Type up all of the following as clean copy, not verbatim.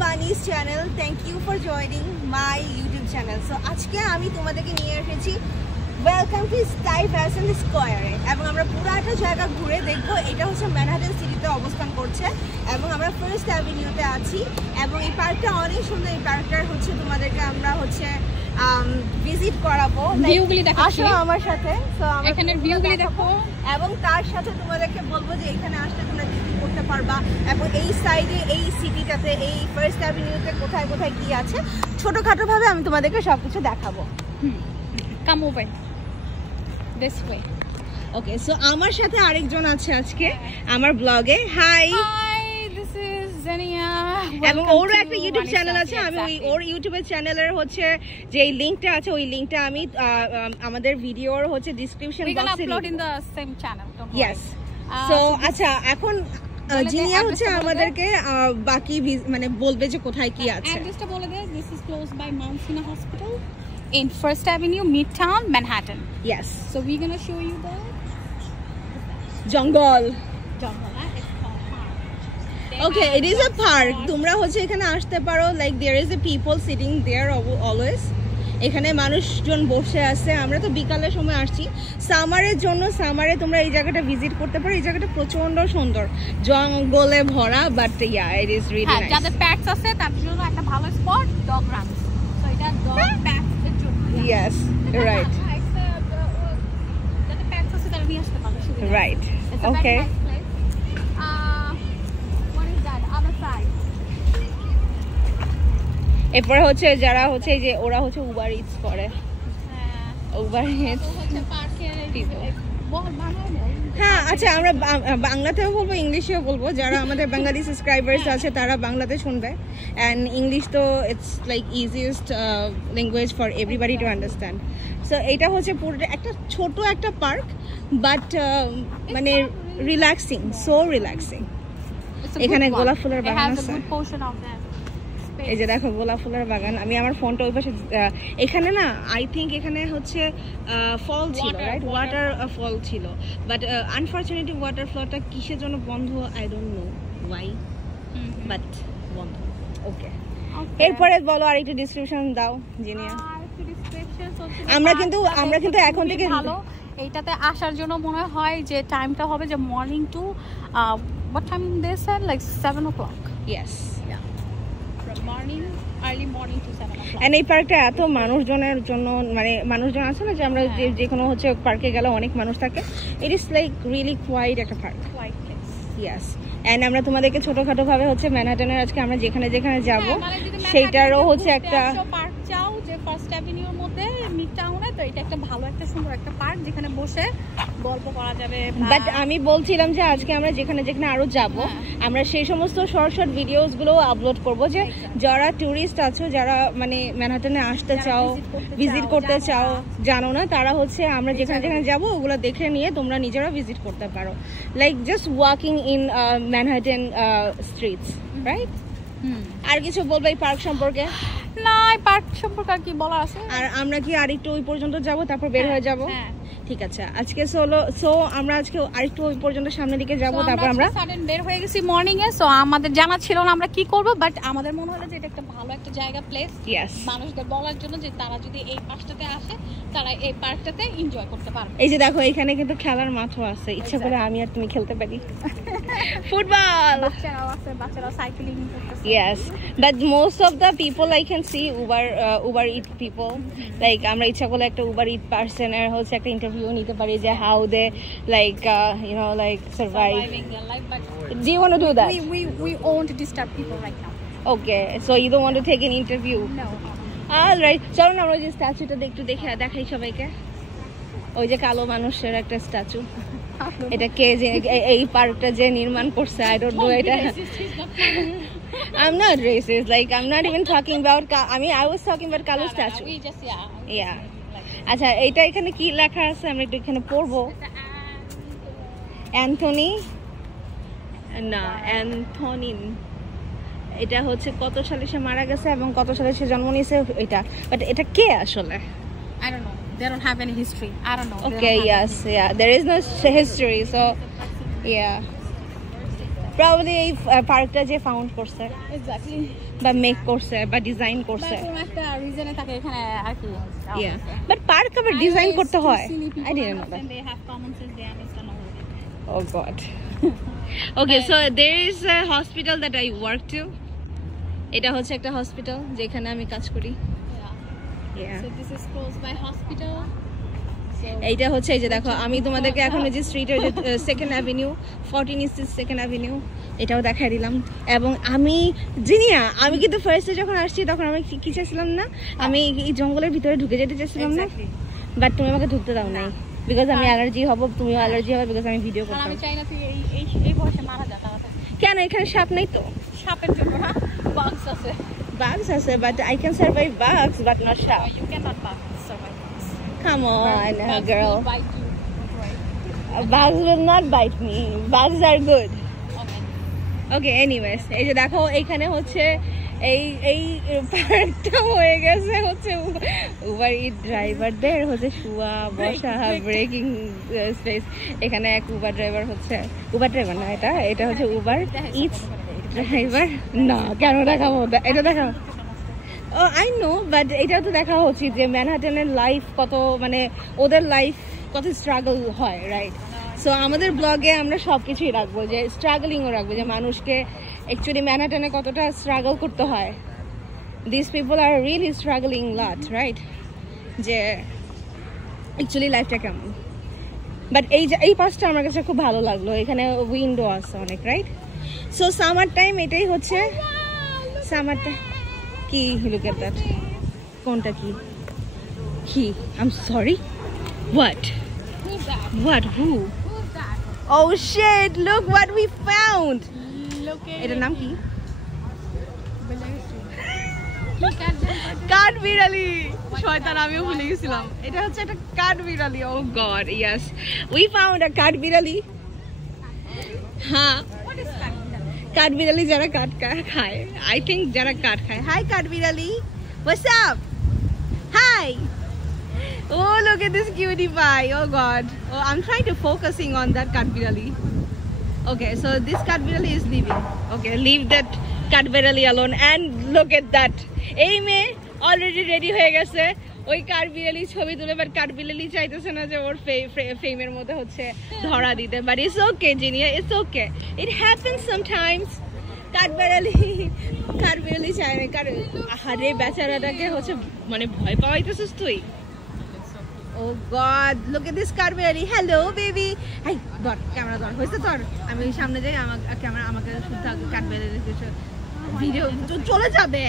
Vani's channel. Thank you for joining my YouTube channel. So আজকে আমি তোমাদেরকে নিয়ে এসেছি ওয়েলকাম টু স্কাই ফ্যাশন স্কয়ারে এবং আমরা পুরোটা জায়গা ঘুরে দেখবো। এটা হচ্ছে ম্যানহাটন সিটিতে অবস্থান করছে এবং আমরা ফার্স্ট অ্যাভিনিউতে আছি এবং এই পার্কটা অনেক সুন্দর। এই পার্কটার হচ্ছে তোমাদেরকে আমরা হচ্ছে ভিজিট করাবো, ভিউগুলি দেখাচ্ছি আমার সাথে। তো এখানের ভিউগুলি দেখো এবং তার সাথে তোমাদেরকে বলবো যে এখানে আসলে তোমরা কি কি করতে পারবা এবং এই সাইডে এই সিটিটাতে এই ফার্স্ট অ্যাভিনিউতে কোথায় কোথায় কি আছে ছোটখাটো ভাবে আমি তোমাদেরকে সবকিছু দেখাবো। Come over this way. Okay, so আমার সাথে আরেকজন আছে আজকে আমার ব্লগে। হাই, দিস ইজ জানিয়া এবং ওরও একটা ইউটিউব চ্যানেল আছে। আমি ওর ইউটিউবের চ্যানেলের হচ্ছে যে এই লিংকটা আছে ওই লিংকটা আমি আমাদের ভিডিওর হচ্ছে ডেসক্রিপশন বক্সে upload in the same channel. Yes. So আচ্ছা, এখন জিনিয়া হচ্ছে আমাদেরকে বাকি মানে বলবে যে কোথায় কি আছে। অ্যাড্রেসটা বলে দে। This is close by Mount Sinai hospital in First Avenue, Midtown, Manhattan. Yes. So we're gonna show you the jungle. It's called park. Okay, it is a park. তোমরা হচ্ছে এখানে আসতে পারো। Like there is a people sitting there always. এখানে মানুষজন বসে আছে। আমরা তো বিকালের সময় আসছি সামারের জন্য। সামারে তোমরা এই জায়গাটা ভিজিট করতে পারো। এই জায়গাটা প্রচন্ড সুন্দর, জঙ্গলে ভরা, but yeah it is really nice. যাদের প্যাটস আছে তার জন্য একটা ভালো স্পট ডগ রান। So এটা ডগ প্যাটস এর জন্য। Yes, right. যাদের প্যাটস আছে তারা নিয়ে আসতে পারো। Right. Okay. What is that other side? এরপরে হচ্ছে যারা হচ্ছে যে ওরা হচ্ছে উবার ইটস করে। উবার ইটস হচ্ছে পার্কের হ্যাঁ। আচ্ছা, আমরা বাংলাতেও বলবো, ইংলিশেও বলবো। যারা আমাদের বাঙালি সাবস্ক্রাইবার্স আছে তারা বাংলাতে শুনবে, অ্যান্ড ইংলিশ তো it's like easiest language for everybody to understand. So এটা হচ্ছে পুরোটা একটা ছোট একটা পার্ক, বাট মানে রিল্যাক্সিং, সো রিল্যাক্সিং। এখানে গোলাপ ফুলের বাগান আছে। এই যে দেখো গোলাপ ফুলের বাগান। আমি আমার ফোনটা ওই পাশে, এখানে না আই থিঙ্ক এখানে হচ্ছে ফল ছিল, রাইট? ওয়াটার ফল ছিল, বাট আনফর্চুনেটলি ওয়াটার ফলটা কিসের জন্য বন্ধ I don't know Y, but বন্ধ। ওকে, এরপরে বলো আর একটু ডিসক্রিপশন দাও জিনিয়া। আমরা কিন্তু এখন থেকে ভালো এইটাতে আসার জন্য মনে হয় যে টাইমটা হবে যে morning to what time they said like 7 o'clock. Yes, yeah, from morning, early morning to 7 o'clock. And এই পার্কটা এত মানুষজনের জন্য, মানে মানুষজন আছে না যে আমরা যে কোনো হচ্ছে পার্কে গেলে অনেক মানুষ থাকে। It is like really quiet একটা park, quiet place. Yes. And আমরা তোমাদেরকে ছোটখাটো ভাবে হচ্ছে ম্যানহাটনের আজকে আমরা যেখানে যেখানে যাব সেইটারও হচ্ছে একটা পার্ক চাও যে ফার্স্ট অ্যাভিনিউর মধ্যে মিড টাউনে, তো এটা একটা ভালো একটা সুন্দর একটা পার্ক যেখানে বসে গল্প করা যাবে। বাট আমি বলছিলাম যে আজকে আমরা যেখানে যেখানে আরো যাব আমরা সেই সমস্ত শর্ট শর্ট ভিডিওস গুলো আপলোড করব, যে যারা টুরিস্ট আছো, যারা মানে ম্যানহাটনে আসতে চাও, ভিজিট করতে চাও, জানো না, তারা হচ্ছে আমরা যেখানে যেখানে যাব ওগুলো দেখে নিয়ে তোমরা নিজেরা ভিজিট করতে পারো। Like just walking in Manhattan streets, right? আর কিছু বলবে এই পার্ক সম্পর্কে? না, এই পার্ক সম্পর্কে আর কি বলা আছে। আর আমরা কি আরেকটু ওই পর্যন্ত যাব তারপর বের হয়ে যাব? ঠিক আছে, আজকে আমরা আজকে আরেকটু ওই পর্যন্ত সামনের দিকে যাব, তারপর আমরা সাডেন বের হয়ে গেছি মর্নিং এ। সো আমাদের জানা ছিল না আমরা কি করব, বাট আমাদের মনে হলো যে এটা একটা ভালো একটা জায়গা, প্লেস মানুষদের বলার জন্য যে তারা যদি এই পার্কটাতে আসে তারা এই পার্কটাতে এনজয় করতে পারবে। এই যে দেখো এখানে কিন্তু খেলার মাঠও আছে, ইচ্ছা করে আমি আর তুমি খেলতে পারি ফুটবল। বাচ্চারাও আছে, বাচ্চারাও সাইক্লিং করতেছে। Yes, but most of the people I can see Uber Eat people, like আমরা ইচ্ছা করলে একটা Uber Eat person এর হচ্ছে একটা ইন্টারভিউ নিতে পারি যে how they like you know like surviving their life, but do you want to do that? We won't disturb people right now. Okay, so you don't want to take an interview? No. All right, চলো না আমরা যে স্ট্যাচুটা একটু দেখাই সবাইকে। ওই যে কালো মানুষের একটা স্ট্যাচু, এটা কে যে এই পার্কটা যে নির্মাণ করছে আই ডোন্ট নো। এটা I'm not racist, like I'm not even talking about I was talking about কালো স্ট্যাচু। Yeah. আচ্ছা, এইটা এখানে কি লেখা আছে আমরা একটু এখানে পড়বো। অ্যান্থনি না অ্যান্থনিন, এটা হচ্ছে কত সালে সে মারা গেছে এবং কত সালে সে জন্ম নিয়েছে এটা, বাট এটা কে আসলে I don't know. They don't have any history. I don't know. Okay, yes, yeah, there is no history, so yeah. Probably এই পার্কটা যে ফাউন্ড করছে এক্স্যাক্টলি বা মেক করছে বা ডিজাইন করছে কোন একটা রিজনে থাকে এখানে আর কি ইয়া বাট পার্ক আবার ডিজাইন করতে হয় I didn't know that they have common sense they understand all of it. Oh god. Okay, so there is a hospital that I work to. এটা হচ্ছে একটা হসপিটাল যেখানে আমি কাজ করি। Yeah. So this is close by hospital. এইটা হচ্ছে এই যে দেখো আমি তোমাদেরকে এখন এই যে স্ট্রিটের যে second avenue 14 east second avenue এটাও দেখাই দিলাম এবং আমি জিনিয়া আমি কিন্তু ফার্স্টে যখন আসছি তখন আমি কি চাইছিলাম না আমি এই জঙ্গলের ভিতরে ঢুকে যেতে চাইছিলাম না বাট তুমি আমাকে ঢুকতে দাও নাই বিকজ আমি অ্যালার্জি হব তুমিও অ্যালার্জি হবে বিকজ আমি ভিডিও করতাম আমি চাই না তুই এই বয়সে মারা যা তাড়াতাড়ি কেন এখানে সাপ নাই তো সাপের জন্য না বাগস আছে but I can survive bugs but not sharp. You cannot survive bugs. Come on, bugs girl. will bite you. Bugs will not bite me. Bugs are good. Okay. Okay, anyways, এই যে দেখো এখানে হচ্ছে এই পার্কটা হয়ে গেছে হচ্ছে উবার ইট ড্রাইভারদের হচ্ছে শুয়া বসা ব্রেকিং স্পেস এখানে এক উবার ড্রাইভার হচ্ছে উবার ড্রাইভার না এটা হচ্ছে উবার ইটস ড্রাইভার না কেন দেখাবো এটা দেখাবো ও আই নো বাট এটা তো দেখা উচিত যে ম্যানহাটনের লাইফ কত মানে ওদের লাইফ কত স্ট্রাগল হয় রাইট সো আমাদের ব্লগে আমরা সবকিছুই রাখবো যে স্ট্রাগলিংও রাখবো যে মানুষকে অ্যাকচুয়ালি ম্যানহাটনে কতটা স্ট্রাগল করতে হয় this people are really struggling lot right যে অ্যাকচুয়ালি লাইফটা কেমন বাট এই পাশটা আমার কাছে খুব ভালো লাগলো এখানে উইন্ডো আছে অনেক রাইট সো সামার টাইম এটাই হচ্ছে সামার টাইম কি look at that কোনটা কি I'm sorry what Who's that? what who Who's that? oh shit look what we found Look at এটার নাম কি কাঠ বিড়ালি শয়তান আমিও ভুলে গেছিলাম এটা হচ্ছে একটা কাঠ বিড়ালি oh god yes we found a কাঠ বিড়ালি হ্যাঁ কাঠ বিড়ালি যারা কাঠ খায় I think যারা কাঠ খায় hi কাঠ বিড়ালি what's up hi oh look at this cutie pie oh god oh I'm trying to focusing on that কাঠ বিড়ালি okay so this কাঠ বিড়ালি is leaving okay leave that কাঠ বিড়ালি alone and look at that এই মেয়ে already ready হয়ে গেছে ওই কাঠ বিড়ালি ছবি তুলে বাট কাঠ বিড়ালি চাইতেছে না যে ওর ফেমের মধ্যে হচ্ছে ধরা দিতে but it's okay Jinia it's okay it happens sometimes কাঠ বিড়ালি চায় না কার আহারে বেচারাটাকে হচ্ছে মানে ভয় পাওয়াইতেছিস তুই ও গড লুক এট দিস কাঠ বিড়ালি হ্যালো বেবি হাই ধর ক্যামেরা ধর হয়েছে তোর আমি সামনে যাই আমাকে শুনতে হবে কাঠ বিড়ালি ভিডিও চলে যাবে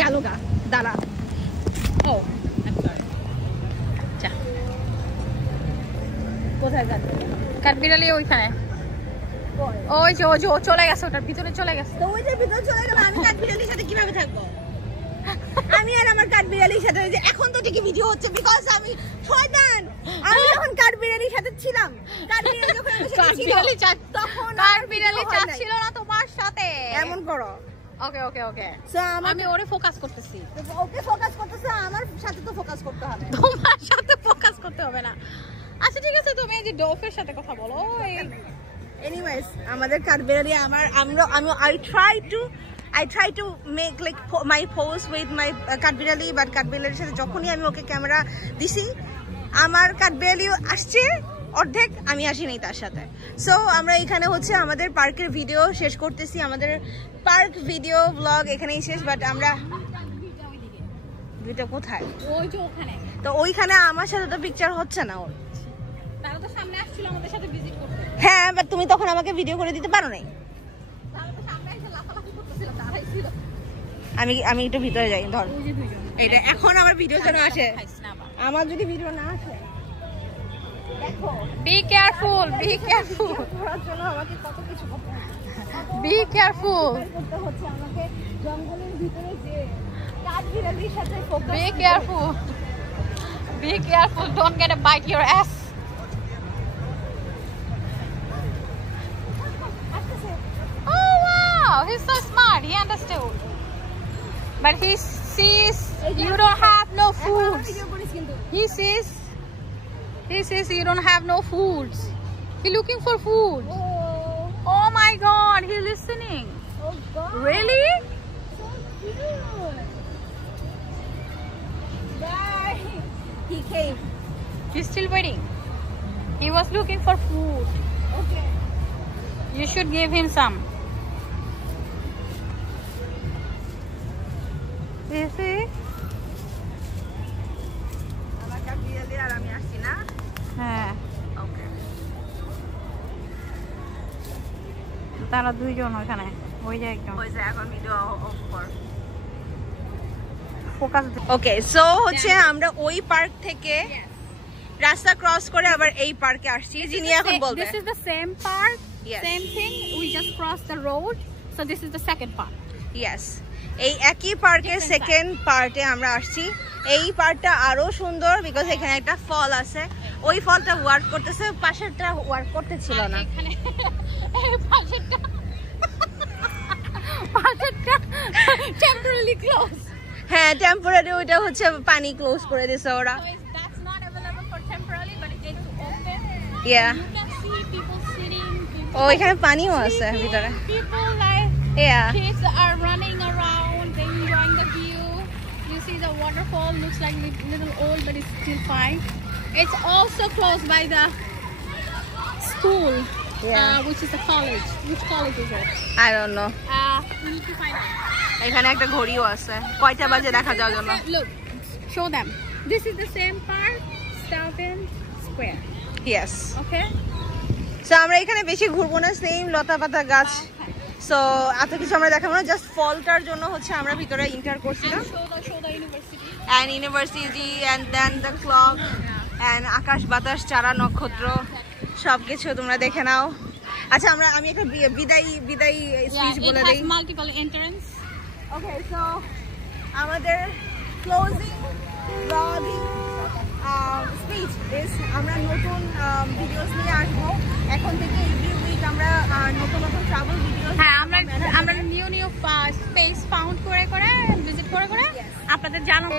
গেল গা দাঁড়া ও কোথায় যাচ্ছে কাঠবিড়ালি ওইখানে ওই যে ও চলে গেছে ওটার ভিতরে চলে গেছে তো ওই যে ভিতরে চলে গেল আমি কাঠবিড়ালির সাথে কিভাবে থাকবো আমি আর আমার কাঠবিড়ালির সাথে যে এখন তো ঠিকই ভিডিও হচ্ছে বিকজ আমি শয়তান আমি যখন কাঠবিড়ালির সাথে ছিলাম কাঠবিড়ালি যখন আমার সাথে ছিল তখন কাঠবিড়ালি চাচ্ছিল না তোমার সাথে এমন করো ওকে ওকে ওকে সো আমি ওরে ফোকাস করতেছি ওকে ফোকাস করতেছে আমার সাথে তো ফোকাস করতে হবে তোমার সাথে ফোকাস করতে হবে না আচ্ছা ঠিক আছে তুমি এই যে ডফের সাথে কথা বলো এনিওয়েজ আমাদের কাঠবিড়ালি আমি I try to make like my pose with my কাঠবিড়ালি but কাঠবিড়ালির সাথে যখনই আমি ওকে ক্যামেরা দিছি আমার কাঠবিড়ালি আসছে অর্ধেক আমি আসি নাই তার সাথে সো আমরা এখানে হচ্ছে আমাদের পার্কের ভিডিও শেষ করতেছি আমাদের পার্ক ভিডিও ব্লগ এখানেই শেষ বাট আমরা দুইটা কোথায় ওই যে ওখানে তো ওইখানে আমার সাথে তো পিকচার হচ্ছে না ওর তারা তো সামনে আসছিল আমাদের সাথে ভিজিট করতে হ্যাঁ বাট তুমি তখন আমাকে ভিডিও করে দিতে পারো নাই তারা তো সামনে এসে লাফালাফি করতেছিল তারাই ছিল আমি একটু ভিতরে যাই ধর ওই যে দুইজন এইটা এখন আমার ভিডিও কেন আসে আমার যদি ভিডিও না আসে দেখো বি কেয়ারফুল করার জন্য আমাকে কত কিছু করতে হবে বি কেয়ারফুল করতে হচ্ছে আমাকে জঙ্গলের ভিতরে যে কাঠবিড়ালির সাথে focus be careful don't get a bite your ass oh wow he's so smart he understood but he sees you don't have no foods he sees you don't have no foods He looking for food. Oh my God, he listening. Oh God. Really? So cute. Bye. He came. He's still waiting. He was looking for food. Okay. You should give him some. You see? আমাকে দিয়ে দিলে আর আমি আসছি না। হ্যাঁ, ওকে। তারা দুইজন ওখানে, ওই যে একজন ওই যে এখন ভিডিও অফ কর। ফোকাস। ওকে, সো হচ্ছে আমরা ওই পার্ক থেকে রাস্তা ক্রস করে আবার এই পার্কে আসছি। যিনি এখন বলবে। This is the same park, Yes. same thing. We just crossed the road, so this is the second park. Yes, এই একই পার্কের সেকেন্ড পার্টে আমরা আসছি। এই পার্কটা আরো সুন্দর বিকজ এখানে একটা ফল আছে। ওই ফলটা ওয়ার্ক করতেছে, পাশেরটা ওয়ার্ক করতেছিল না। এখানে পাশেরটা temporarily closed. হ্যাঁ, টেম্পোরারি ওইটা হচ্ছে পানি ক্লোজ করে দিয়েছে ওরা। So that's not available for temporarily, but it's open. Yeah. You can see people sitting. ও এখানে পানিও আছে ভিতরে। People like Yeah. kids are running around, they enjoying the view. You see the waterfall looks like little old, but it's still fine. It's also close by the school, Yeah. which is a college. Which college is it? I don't know. We need to find out. এখানে একটা ঘড়িও আছে, কয়টা বাজে দেখা যাওয়ার জন্য। Look, show them. This is the same park, Stoughton Square. Yes. Okay. So আমরা এখানে বেশি ঘুরবো না, সেম লতা পাতা গাছ। সো এত কিছু আমরা দেখাবো না, জাস্ট ফলটার জন্য হচ্ছে আমরা ভিতরে ইন্টার করছিলাম। And show the university. And university and then the clock and আকাশ বাতাস চারা নক্ষত্র সবকিছু তোমরা দেখে নাও। আচ্ছা, আমি একটা বিদায়ী স্পিচ বলে it দেই। has multiple entrance. Okay, so আমাদের ক্লোজিং ব্লগিং স্পিচ ইজ আমরা নতুন ভিডিওস নিয়ে আসবো এখন থেকে। এভরি উইক আমরা নতুন ট্রাভেল ভিডিওস, হ্যাঁ, আমরা নিউ স্পেস ফাউন্ড করে ভিজিট করে আপনাদের জানাবো।